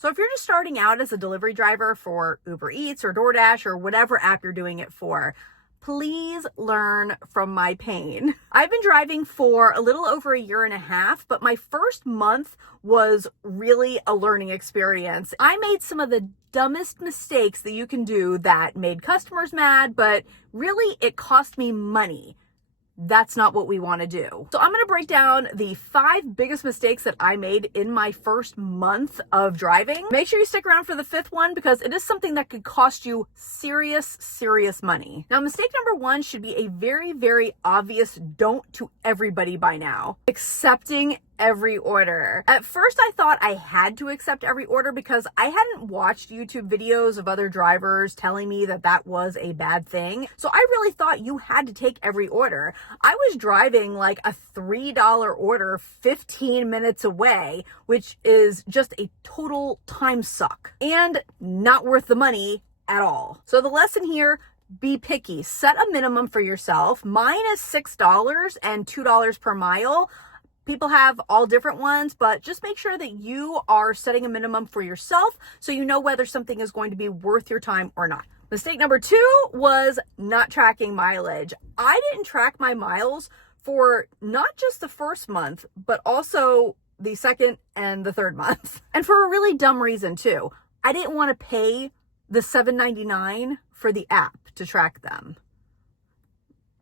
So if you're just starting out as a delivery driver for Uber Eats or DoorDash or whatever app you're doing it for, please learn from my pain. I've been driving for a little over a year and a half, but my first month was really a learning experience. I made some of the dumbest mistakes that you can do that made customers mad, but really it cost me money. That's not what we want to do. So I'm going to break down the 5 biggest mistakes that I made in my first month of driving. Make sure you stick around for the 5th one because it is something that could cost you serious money. Now, mistake number 1 should be a very obvious don't to everybody by now. Accepting every order. At first, I thought I had to accept every order because I hadn't watched YouTube videos of other drivers telling me that that was a bad thing. So I really thought you had to take every order. I was driving like a $3 order 15 minutes away, which is just a total time suck and not worth the money at all. So the lesson here, be picky. Set a minimum for yourself. Mine is $6 and $2 per mile. People have all different ones, but just make sure that you are setting a minimum for yourself so you know whether something is going to be worth your time or not. Mistake number 2 was not tracking mileage. I didn't track my miles for not just the first month, but also the 2nd and the 3rd month. And for a really dumb reason too. I didn't want to pay the $7.99 for the app to track them.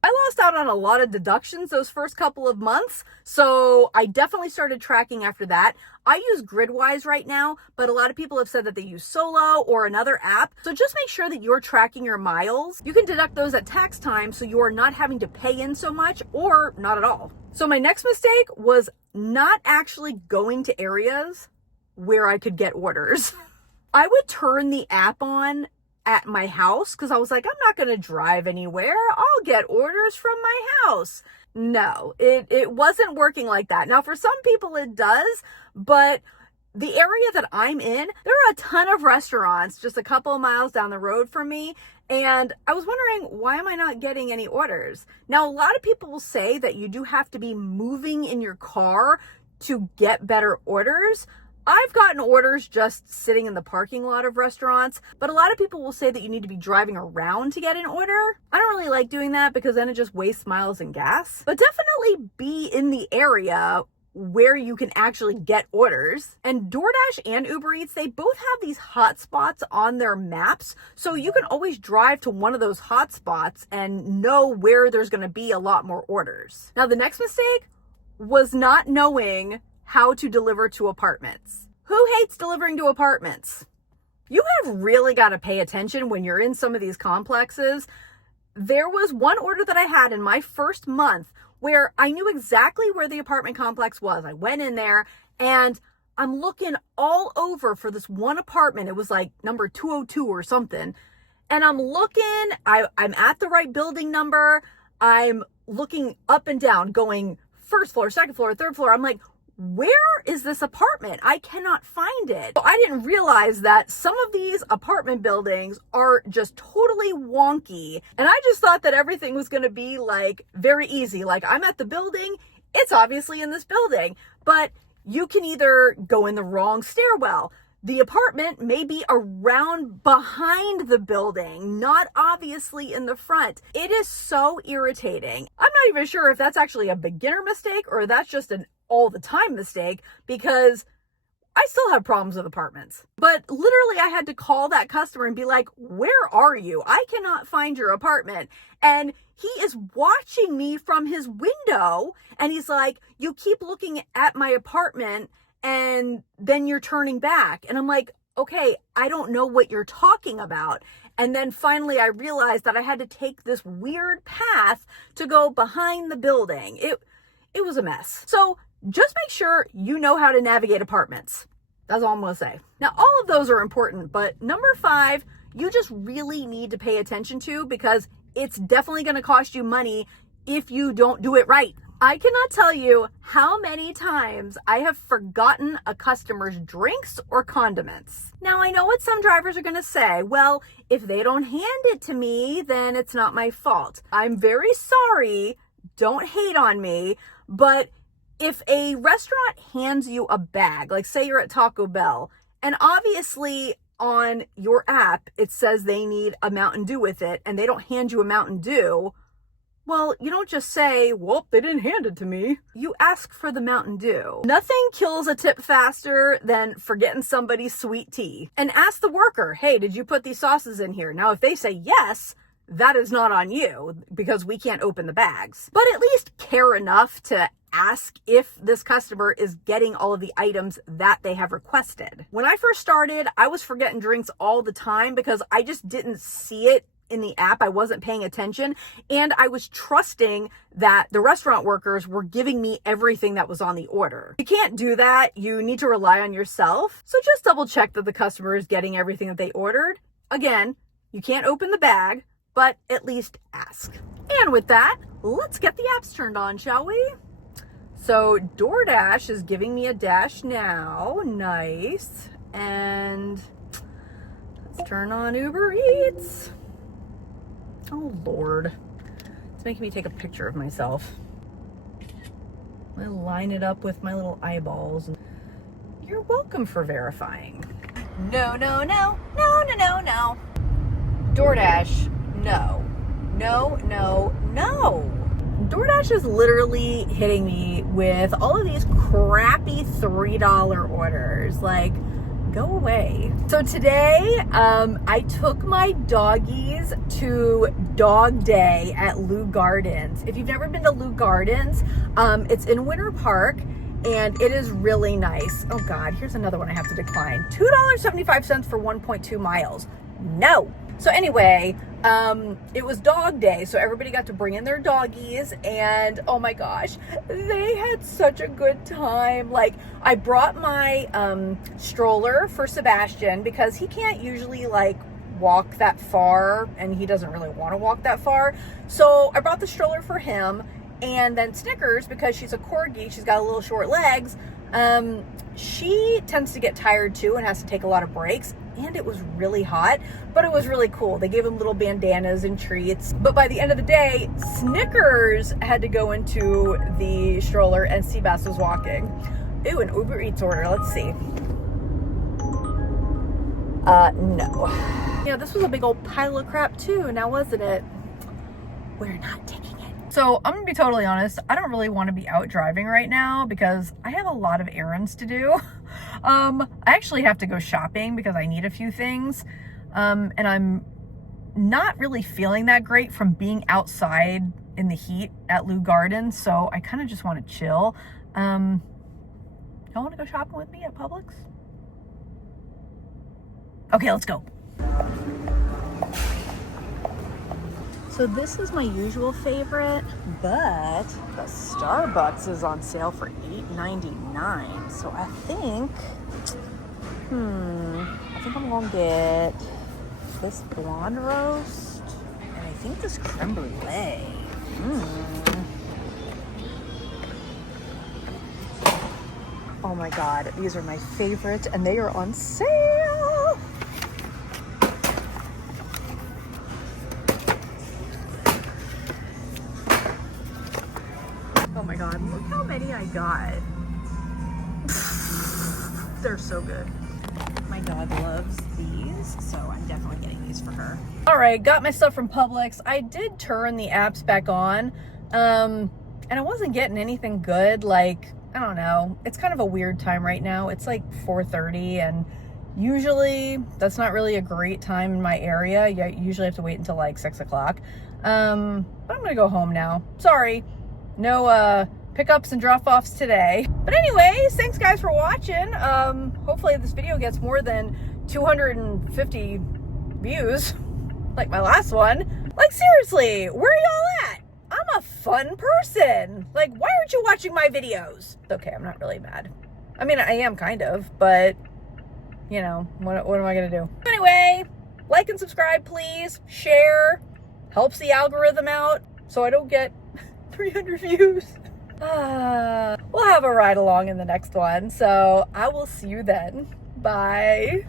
I lost out on a lot of deductions those first couple of months, so I definitely started tracking after that. I use Gridwise right now, but a lot of people have said that they use Solo or another app. So just make sure that you're tracking your miles. You can deduct those at tax time so you're not having to pay in so much or not at all. So my next mistake was not actually going to areas where I could get orders. I would turn the app on at my house because I was like, I'm not going to drive anywhere. I'll get orders from my house. No, it wasn't working like that. Now, for some people it does, but the area that I'm in, there are a ton of restaurants just a couple of miles down the road from me. And I was wondering, why am I not getting any orders? Now, a lot of people will say that you do have to be moving in your car to get better orders. I've gotten orders just sitting in the parking lot of restaurants, but a lot of people will say that you need to be driving around to get an order. I don't really like doing that because then it just wastes miles and gas. But definitely be in the area where you can actually get orders. And DoorDash and Uber Eats, they both have these hotspots on their maps, so you can always drive to one of those hotspots and know where there's going to be a lot more orders. Now, the next mistake was not knowing how to deliver to apartments. Who hates delivering to apartments? You have really got to pay attention when you're in some of these complexes. There was one order that I had in my first month where I knew exactly where the apartment complex was. I went in there and I'm looking all over for this one apartment. It was like number 202 or something. And I'm looking, I'm at the right building number. I'm looking up and down, going 1st floor, 2nd floor, 3rd floor. I'm like, where is this apartment? I cannot find it. So I didn't realize that some of these apartment buildings are just totally wonky. And I just thought that everything was going to be like very easy. Like I'm at the building, it's obviously in this building, but you can either go in the wrong stairwell. The apartment may be around behind the building, not obviously in the front. It is so irritating. I'm not even sure if that's actually a beginner mistake or that's just an all the time mistake because I still have problems with apartments. But literally I had to call that customer and be like, where are you? I cannot find your apartment. And he is watching me from his window and he's like, you keep looking at my apartment and then you're turning back. And I'm like, okay, I don't know what you're talking about. And then finally I realized that I had to take this weird path to go behind the building. It was a mess. So just make sure you know how to navigate apartments. That's all I'm going to say. Now, all of those are important, but number 5, you just really need to pay attention to because it's definitely going to cost you money if you don't do it right. I cannot tell you how many times I have forgotten a customer's drinks or condiments. Now, I know what some drivers are going to say. Well, if they don't hand it to me, then it's not my fault. I'm very sorry. Don't hate on me. But if a restaurant hands you a bag, like say you're at Taco Bell, And obviously on your app, it says they need a Mountain Dew with it and they don't hand you a Mountain Dew. Well, you don't just say, well, they didn't hand it to me. You ask for the Mountain Dew. Nothing kills a tip faster than forgetting somebody's sweet tea. And ask the worker, hey, did you put these sauces in here? Now, if they say yes, that is not on you because we can't open the bags. But at least care enough to ask if this customer is getting all of the items that they have requested. When I first started, I was forgetting drinks all the time because I just didn't see it in the app. I wasn't paying attention, and I was trusting that the restaurant workers were giving me everything that was on the order. You can't do that. You need to rely on yourself. So just double check that the customer is getting everything that they ordered. Again, you can't open the bag, but at least ask. And with that, let's get the apps turned on, shall we? So DoorDash is giving me a dash now. Nice. And let's turn on Uber Eats. Oh, Lord. It's making me take a picture of myself. I line it up with my little eyeballs. You're welcome for verifying. No, no, no, no, no, no, no. DoorDash, no. No, no, no. DoorDash is literally hitting me with all of these crappy $3 orders. Like, go away. So today, I took my doggies to Dog Day at Lou Gardens. If you've never been to Lou Gardens, it's in Winter Park and it is really nice. Oh God, here's another one I have to decline. $2.75 for 1.2 miles. No. So anyway, it was dog day, so everybody got to bring in their doggies, and oh my gosh, they had such a good time. Like, I brought my stroller for Sebastian because he can't usually like walk that far, and he doesn't really want to walk that far. So I brought the stroller for him, and then Snickers, because she's a corgi, she's got a little short legs, she tends to get tired too and has to take a lot of breaks. And it was really hot, but it was really cool. They gave him little bandanas and treats. But by the end of the day, Snickers had to go into the stroller and Seabass was walking. Ooh, an Uber Eats order. Let's see. No. Yeah, this was a big old pile of crap too, now wasn't it? We're not taking it. So I'm gonna be totally honest, I don't really want to be out driving right now because I have a lot of errands to do. I actually have to go shopping because I need a few things. And I'm not really feeling that great from being outside in the heat at Lou Gardens. So I kind of just want to chill. Y'all want to go shopping with me at Publix? Okay, let's go. So this is my usual favorite, but the Starbucks is on sale for $8.99. So I think I'm gonna get this blonde roast, and I think this creme brulee. Oh my God, these are my favorite, and they are on sale. Oh my God, look how many I got. They're so good. My dog loves these, so I'm definitely getting these for her. All right, got my stuff from Publix. I did turn the apps back on, and I wasn't getting anything good. Like, I don't know. It's kind of a weird time right now. It's like 4:30, and usually that's not really a great time in my area. You usually have to wait until like 6 o'clock. But I'm gonna go home now. Sorry. No pickups and drop-offs today. But anyways, thanks guys for watching. Hopefully this video gets more than 250 views like my last one. Like, seriously, where are y'all at? I'm a fun person. Like, why aren't you watching my videos? Okay, I'm not really mad. I mean, I am kind of, but you know, what am I gonna do? Anyway, like and subscribe, please. Share. Helps the algorithm out so I don't get 300 views. We'll have a ride along in the next one, so I will see you then. Bye.